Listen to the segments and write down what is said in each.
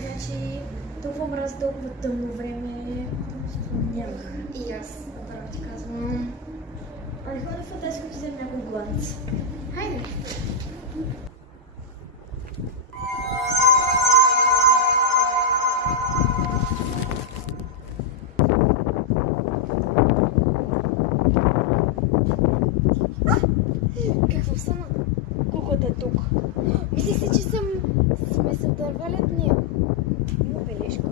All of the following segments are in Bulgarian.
Значи, толкова мраз, толкова тъмно време, нямах. И аз, направо ти казвам. Ами хода в фантазия, ти взем някой гланц. Хайде! Какво стана? Куклата е тук. Мисли си, че сме се отървали от нея. Има бележка.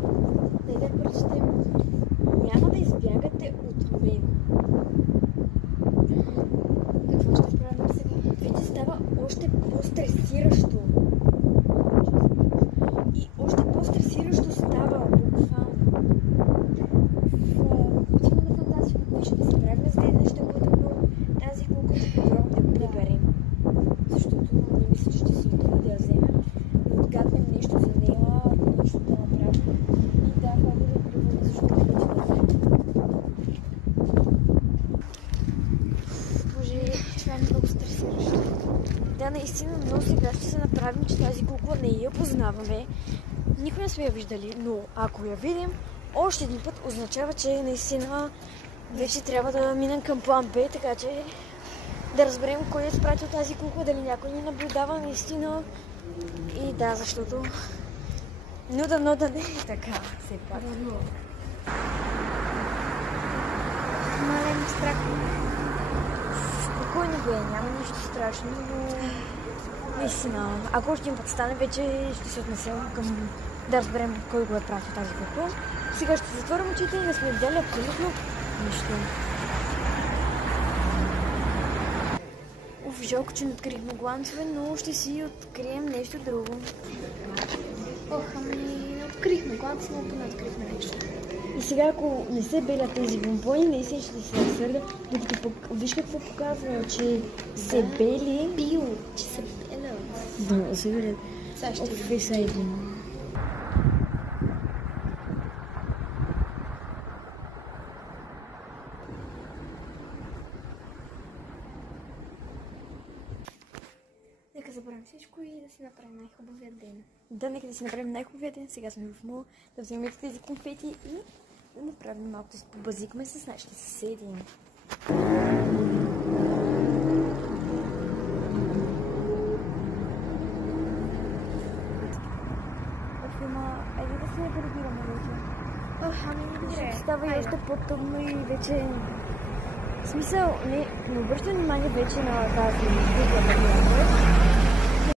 Дай да прочетем. Няма да избягате от мен. Какво ще правим сега? Вече става още по-стресиращо. И още по-стресиращо става буквално. Отиваме на фантазия, ще да се правим с ден неща, които тази куклата подробно да го приберем. Защото не мисля, че ще се отива да я вземем, да отгаднем нещо за нея, нещо да направим и да ходи да приберем, защото вече не знаем. Боже, това е много стресиращо. Да, наистина, но сега ще се направим, че тази кукла не я познаваме. Никой не сме я виждали, но ако я видим още един път, означава, че наистина вече трябва да минем към план Б, така че да разберем кой е спратил тази кукла, дали някой ни наблюдава наистина. И да, защото но да не е така, все пак. Мален страх. Спокойно бе, няма нищо страшно, но наистина, ако още един път стане, вече ще се отнесем към да разберем кой го е пратил тази кукла. Сега ще затворим очите и не сме видяли абсолютно нищо. Жалко, че не открихме гланцове, но ще си открием нещо друго. Ох, ами не открихме гланци, но не открихме нещо. И сега, ако не се белят тези бомбони, наистина ще се разсърда, докато виж какво показва, че се бели. Бил, че се белят. Да, се белят. Сега ще Какви са един? Нека забравим всичко и да си направим най-хубавия ден. Да, нека да си направим най-хубавия ден. Сега сме в мол, да вземем тези конфети и да направим малко, да се побазикаме с нашите съседи. Айде да се прибираме вече. Ами, Става и още по-тъмно и вече... В смисъл, не обръщам внимание вече на тази кукла.